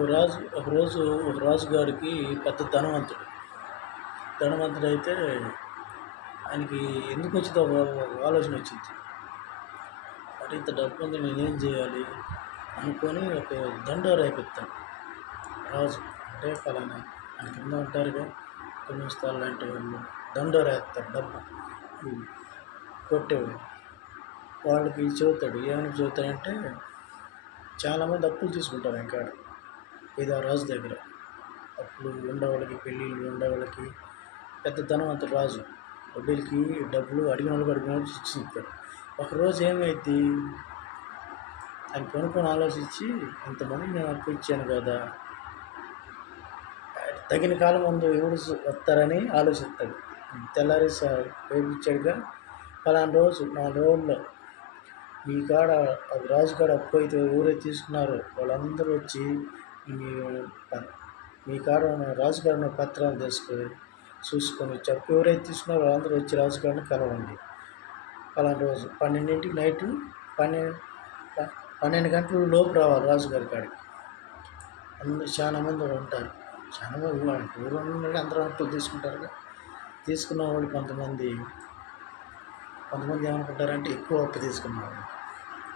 ఒక రాజు ఒక రోజు ఒక రాజుగారికి పెద్ద ధనవంతుడు. ధనవంతుడు అయితే ఆయనకి ఎందుకు వచ్చిందో ఒక ఆలోచన వచ్చింది. మరి ఇంత డబ్బు ఉంది నేనేం చేయాలి అనుకొని ఒక దండోర అయిపోతాడు రాజు. అంటే ఫలానా ఆయన కింద ఉంటారుగా కొన్ని స్థలాలు లాంటి వాళ్ళు దండోర వేస్తారు డబ్బు కొట్టేవాడు వాళ్ళకి చెబుతాడు ఏమని చెబుతాడంటే చాలామంది అప్పులు తీసుకుంటారు ఇంకా రాజు దగ్గర. అప్పుడు ఉండేవాళ్ళకి పెళ్ళిళ్ళు ఉండేవాళ్ళకి పెద్ద ధనవంతుడు రాజు. వడ్డీలకి డబ్బులు అడిగిన వాళ్ళకి అడిగిన వాళ్ళకి ఇచ్చి ఇస్తాడు ఒకరోజు ఏమైంది? ఆయన కొనుక్కొని ఆలోచించి ఇంతమంది నేను అప్పు ఇచ్చాను కదా. తగిన కాలం ముందు ఎవరు వస్తారని ఆలోచిస్తాడు. తెల్లారి వేపించాడుగా పలానా రోజు నా రోజుల్లో మీ కాడ అది రాజు కాడ అప్పు అయితే ఎవరైతే తీసుకున్నారో వాళ్ళందరూ వచ్చి మీ ప- మీ కాడ ఉన్న రాజు పత్రాలు తీసుకొని చూసుకొని చెప్పు ఎవరైతే తీసుకున్నారో వాళ్ళందరూ వచ్చి రాజుగారిని కలవండి. ఫలానా రోజు పన్నెండింటికి నైట్ పన్నెండు ప- పన్నెండు గంటల లోపు రావాలి రాజుగారి కాడికి. అందరూ చాలా మంది ఉంటారు. చాలా మంది ఊరు ఉన్నవాళ్ళు అందరూ అప్పులు తీసుకుంటారుగా. తీసుకున్న వాళ్ళు కొంతమంది కొంతమంది ఏమనుకుంటారంటే ఎక్కువ అప్పు తీసుకున్నవాళ్ళు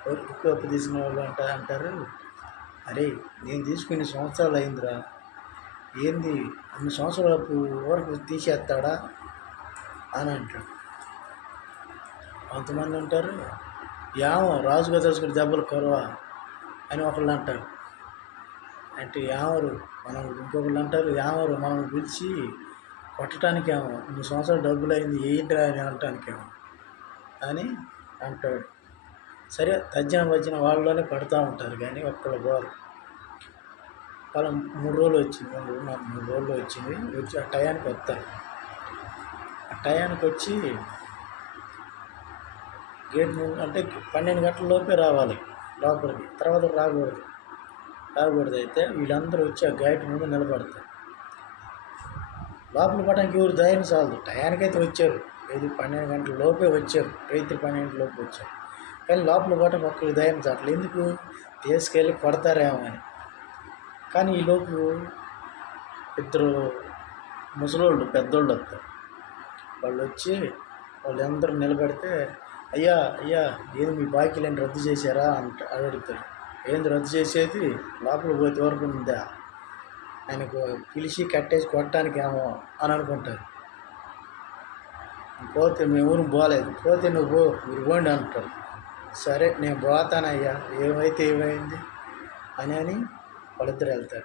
వాళ్ళు. ఎక్కువ అప్పు తీసుకున్న వాళ్ళు అంట అంటారు అరే నేను తీసుకుని సంవత్సరాలు అయిందిరా. ఏంది? అన్ని సంవత్సరాల వరకు తీసేస్తాడా? అని అంటాడు. కొంతమంది ఉంటారు ఏమో రాజుగా తెలుసుకుని దెబ్బలు కొరవ? అని ఒకళ్ళు అంటారు. అంటే యామరు మనం ఇంకొకళ్ళు అంటారు ఏమరు మనం పిలిచి కొట్టడానికేమో ఇన్ని సంవత్సరాలు డబ్బులు అయింది ఏంటిరా? అని అనటానికేమో అని అంటాడు. సరే తజ్జన వచ్చిన వాళ్ళలోనే పడుతూ ఉంటారు కానీ ఒక్కళ్ళు పోరు. వాళ్ళ మూడు రోజులు వచ్చింది మూడు నాకు మూడు రోజులు వచ్చింది వచ్చి ఆ టయానికి వస్తారు. ఆ టయానికి వచ్చి గేట్ ముందు అంటే పన్నెండు గంటల లోపే రావాలి లోపలికి తర్వాత రాకూడదు. రాకూడదు అయితే వీళ్ళందరూ వచ్చి ఆ గేట్ ముందు నిలబడతారు. లోపల పడడానికి ఎవరు ధైర్యం చాలదు. టయానికైతే వచ్చారు. ఏది పన్నెండు గంటల లోపే వచ్చారు. రైతు పన్నెండు లోపు వచ్చారు. కానీ లోపల పడటం మొక్కలు ధైర్యం చాలదు ఎందుకు? తీసుకెళ్ళి కొడతారేమో అని. కానీ ఈలోపు ఇద్దరు ముసలోళ్ళు పెద్దోళ్ళు వస్తారు. వాళ్ళు వచ్చి వాళ్ళందరూ నిలబెడితే అయ్యా అయ్యా ఏది మీ బాకీలను రద్దు చేశారా? అంట అని అడుగుతారు. ఏంది రద్దు చేసేది? లోపల పోతే వరకు ఉందా? ఆయనకు పిలిచి కట్టేసి కొట్టడానికి ఏమో అని అనుకుంటారు. పోతే మేము ఊరు పోలేదు. పోతే నువ్వు మీరు పోండి అంటారు. సరే నేను పోతానయ్యా. ఏమైతే ఏమైంది? అని అని వాళ్ళిద్దరు వెళ్తారు.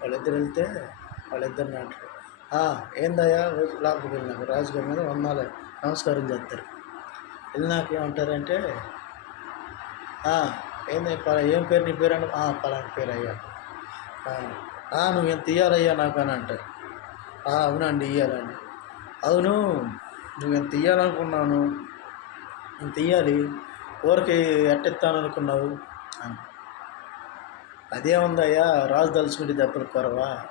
వాళ్ళిద్దరు వెళ్తే వాళ్ళిద్దరిని అంటారు ఏందయ్యా? లోపలికి వెళ్ళినాక రాజుగారి మీద వందాలు నమస్కారం చేస్తారు. వెళ్ళినాక ఏమంటారంటే ఏంది పలా ఏం పేరు నీ పేరు అంటే పలానా పేరు అయ్యా నువ్వు ఎంత ఇయ్యాలయ్యా నాకు అని అంటారు. అవునండి ఇయ్యాలండి. అవును నువ్వు ఎంత ఇయ్యాలనుకున్నాను? ఇంత ఇయ్యాలి? ఊరికి ఎట్టెత్తాను అనుకున్నావు అని అదేముందయ్యా రాజు తలుచుకుంటే దెబ్బలు కొరవా?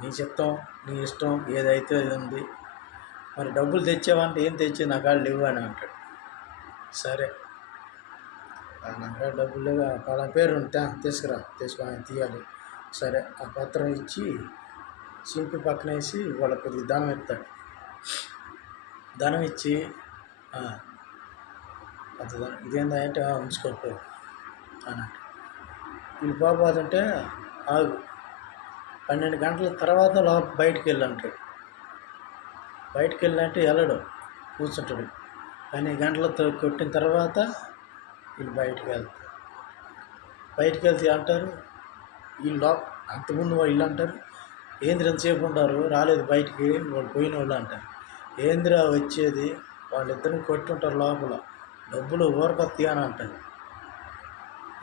నీ చిత్తం నీ ఇష్టం ఏదైతే అది ఉంది. మరి డబ్బులు తెచ్చావంటే ఏం తెచ్చి నా కాళ్ళు ఇవ్వు అని అంటాడు. సరే. "ఆ, నా కాడ డబ్బులు లేవు పలానా పేరు ఉంటా తీసుకురా ఆయన తీయాలి. సరే ఆ పత్రం ఇచ్చి సింపు పక్కన వేసి వాళ్ళ కొద్దిగా దానం ఇస్తాడు. దానం ఇచ్చి "ఆ, అంత దానం ఇదేందా అంటే "ఆ, ఉంచుకోపో వీళ్ళు పోపోతుంటే ఆగు. పన్నెండు గంటల తర్వాత లోపల బయటికి వెళ్ళంటాడు బయటికి వెళ్ళంటే వెళ్ళడు కూర్చుంటాడు. పన్నెండు గంటలతో కొట్టిన తర్వాత వీళ్ళు బయటికి వెళ్తారు. బయటికి వెళ్తే అంటారు వీళ్ళు లోప అంతకుముందు వాళ్ళు అంటారు. ఏంద్ర ఎంతసేపు ఉంటారు రాలేదు బయటికి. వాళ్ళు పోయిన వాళ్ళు అంటారు. ఏంద్ర వచ్చేది? వాళ్ళిద్దరిని కొట్టుంటారు లోపల. డబ్బులు ఊరకొత్తి అని అంటారు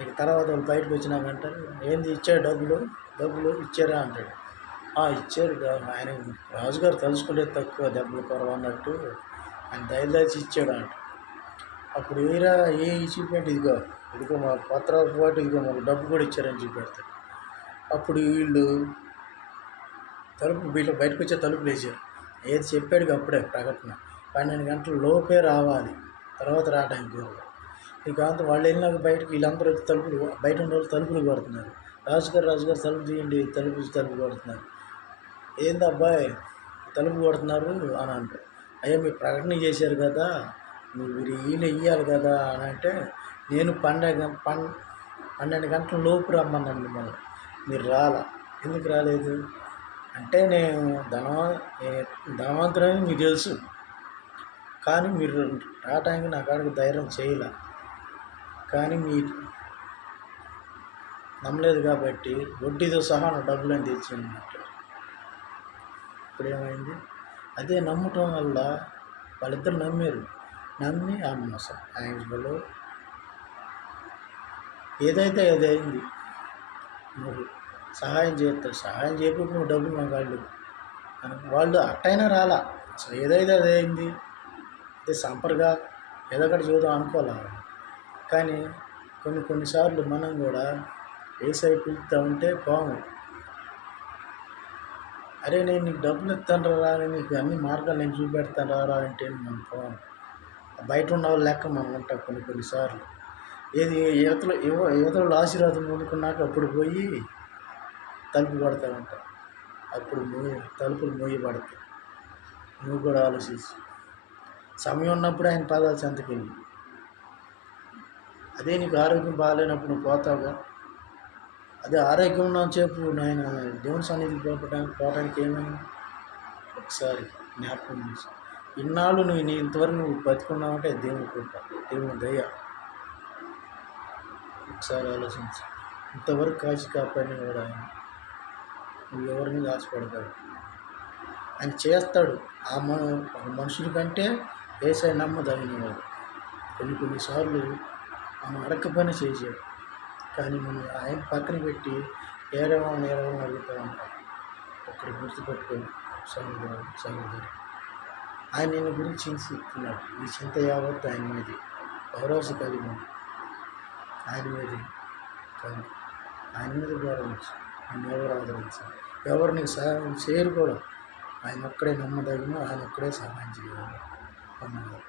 ఇక తర్వాత వాళ్ళు బయటకు వచ్చినాక అంటారు ఏంది ఇచ్చాడు డబ్బులు? డబ్బులు ఇచ్చారా అంటాడు. "ఆ, ఇచ్చారు ఆయన రాజుగారు తలుచుకుంటే తక్కువ డబ్బులు కొరవ అన్నట్టు ఆయన దయదాచి ఇచ్చాడు అంట. అప్పుడు వీరా ఏ చూపెట్టి ఇదిగో ఇదిగో మా పత్రాల పాటు ఇదిగో మాకు డబ్బు కూడా ఇచ్చారని చూపెడతాడు అప్పుడు వీళ్ళు తలుపు వీళ్ళు బయటకు వచ్చే తలుపులు వేసారు ఏది చెప్పాడు అప్పుడే ప్రకటన. పన్నెండు గంటల లోపే రావాలి. తర్వాత రావడానికి ఇక అంత వాళ్ళు వెళ్ళినాక బయటకు వీళ్ళందరూ వచ్చి తలుపులు బయట ఉన్న వాళ్ళు తలుపులు కొడుతున్నారు. రాజుగారు రాజుగారు తలుపు తీయండి తలుపు తలుపు కొడుతున్నారు. ఏంది అబ్బాయి తలుపు కొడుతున్నారు? అని అంటారు. అయ్యా మీరు ప్రకటన చేశారు కదా మీరు మీరు ఈయన ఇయ్యాలి కదా అని అంటే నేను పన్నెండు పన్ పన్నెండు గంటల లోపు రమ్మన్నాను మిమ్మల్ని మీరు రాలా. ఎందుకు రాలేదు? అంటే నేను ధనవ ధనవంతుడని మీకు తెలుసు. కానీ మీరు రావటానికి నా కాడికి ధైర్యం చేయలే. కానీ మీ నమ్మలేదు కాబట్టి వడ్డీతో సహా నా అని తెచ్చిన్నట్టు ఇప్పుడు ఏమైంది అదే నమ్మటం వల్ల వాళ్ళిద్దరు నమ్మారు. నమ్మి ఆ మోసం. ఆయనలో ఏదైతే అది అయింది నువ్వు సహాయం చేస్తావు సహాయం చేయకపోతే నువ్వు డబ్బులు నాకు వాళ్ళు. వాళ్ళు అట్టైనా రాలా. అసలు ఏదైతే అది అయింది? ఇది సంపర్గా ఏదో ఒకటి చూద్దాం అనుకోలే. కానీ కొన్ని కొన్నిసార్లు మనం కూడా ఏ సైడ్ పిలుస్తూ ఉంటే బాగు అరే నేను నీకు డబ్బులు ఇస్తాను రా నీకు అన్ని మార్గాలు నేను చూపెడతాను రా అంటే మనం పోను బయట ఉన్న వాళ్ళ లెక్క మనం ఉంటాం కొన్ని కొన్నిసార్లు ఏది యువతలో యువ యువతలో ఆశీర్వాదం పొందుకున్నాక అప్పుడు పోయి తలుపు కొడతా ఉంటాం. అప్పుడు మూయి తలుపులు మూయబడతాయి. నువ్వు కూడా ఆలోచించు. సమయం ఉన్నప్పుడు ఆయన పాదాలు చెంతకెళ్ళి అదే నీకు ఆరోగ్యం బాగాలేనప్పుడు నువ్వు పోతావుగా అదే ఆరోగ్యం ఉన్న చెప్పు నాయన దేవుని సన్నిధికి పోవడానికి పోవడానికి ఏమైంది? ఒకసారి జ్ఞాపకం చేసి. ఇన్నాళ్ళు నువ్వు నీ ఇంతవరకు నువ్వు బతుకున్నావంటే దేవుని కృప దేవుని దయ. ఒకసారి ఆలోచించు. ఇంతవరకు కాచి కాపాడిన కూడా ఆయన. నువ్వు ఎవరి మీద ఆశపడతాడు ఆయన చేస్తాడు. ఆ మన మనుషుల కంటే ఏసై నమ్మదగినవాడు. కొన్ని కొన్నిసార్లు మనం అడక్క పని చేసాడు కానీ మనం ఆయన పక్కన పెట్టి ఏడవ నేరవ అడుగుతూ ఉంటాం. ఒకటి గుర్తుపెట్టుకొని సహోదరు సహోదరి ఆయన నిన్ను గురించి చెప్తున్నాడు. ఈ చింత యావత్తు ఆయన మీది. భరోసా కలిగి ఆయన మీద కానీ ఆయన మీద గౌరవించు ఆయన ఎవరు ఆదరించాలి ఎవరు నీకు సహాయం చేయరు కూడా. ఆయన ఒక్కడే నమ్మదగిన ఆయన ఒక్కడే సహాయం చేయగలరు பண்ணுங்கள்